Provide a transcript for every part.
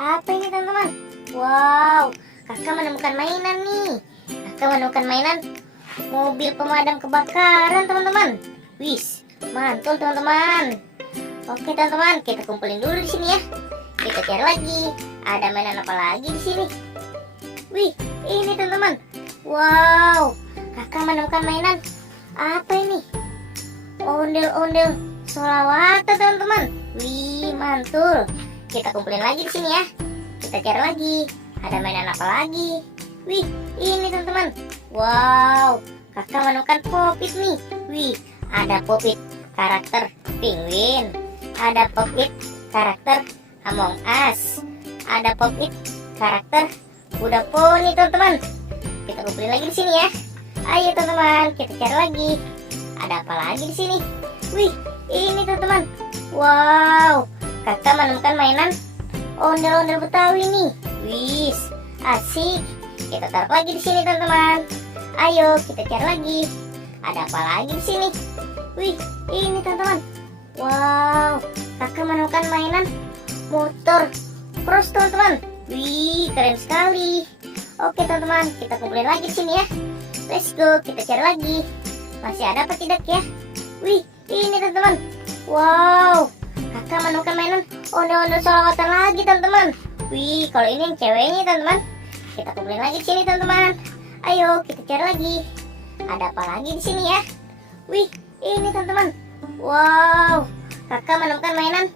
Apa ini teman-teman? Wow, kakak menemukan mainan nih. Kakak menemukan mainan mobil pemadam kebakaran teman-teman. Wis, mantul teman-teman. Oke teman-teman, kita kumpulin dulu di sini ya. Kita cari lagi. Ada mainan apa lagi di sini? Wih, ini teman-teman. Wow, kakak menemukan mainan. Apa ini? Ondel-ondel solawatan teman-teman. Wih, mantul. Kita kumpulin lagi di sini ya. Kita cari lagi. Ada mainan apa lagi? Wih, ini teman-teman. Wow, kakak menemukan popit nih. Wih, ada popit karakter penguin. Ada popit karakter Among Us. Ada popit karakter kuda poni teman-teman. Kita kumpulin lagi di sini ya. Ayo teman-teman, kita cari lagi. Ada apa lagi di sini? Wih, ini teman-teman. Wow, kakak menemukan mainan ondel-ondel Betawi nih. Wih, asik. Kita taruh lagi di sini teman-teman. Ayo kita cari lagi. Ada apa lagi di sini? Wih, ini teman-teman. Wow, kakak menemukan mainan motor cross teman-teman. Wih, keren sekali. Oke teman-teman, kita kumpulin lagi di sini ya. Let's go, kita cari lagi. Masih ada apa tidak ya? Wih, ini teman-teman. Wow, kakak menemukan mainan ondel-ondel solawatan lagi teman-teman. Wih, kalau ini yang ceweknya teman-teman. Kita kumpulin lagi di sini teman-teman. Ayo kita cari lagi. Ada apa lagi di sini ya? Wih, ini teman-teman. Wow, kakak menemukan mainan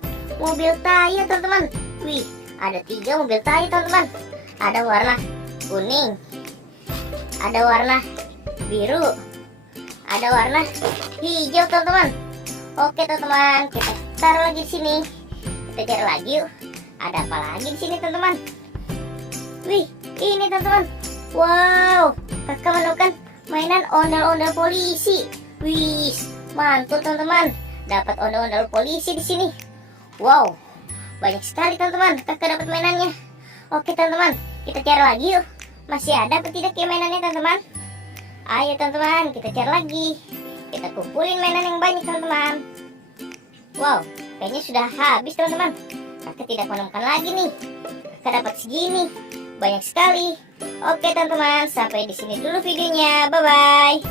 mobil Taya teman-teman. Wih, ada 3 mobil Taya teman-teman. Ada warna kuning, ada warna biru, ada warna hijau teman-teman. Oke teman-teman, kita taruh lagi di sini. Kita cari lagi yuk. Ada apa lagi di sini teman-teman? Wih, ini teman-teman. Wow, kakak menemukan mainan ondel-ondel polisi. Wih, mantul teman-teman. Dapat ondel-ondel polisi di sini. Wow, banyak sekali teman-teman. Kakak dapat mainannya. Oke teman-teman, kita cari lagi yuk. Masih ada apa tidak ya mainannya teman-teman? Ayo teman-teman, kita cari lagi. Kita kumpulin mainan yang banyak teman-teman. Wow, kayaknya sudah habis teman-teman. Kakak tidak menemukan lagi nih. Kakak dapat segini. Banyak sekali. Oke teman-teman, sampai di sini dulu videonya. Bye-bye.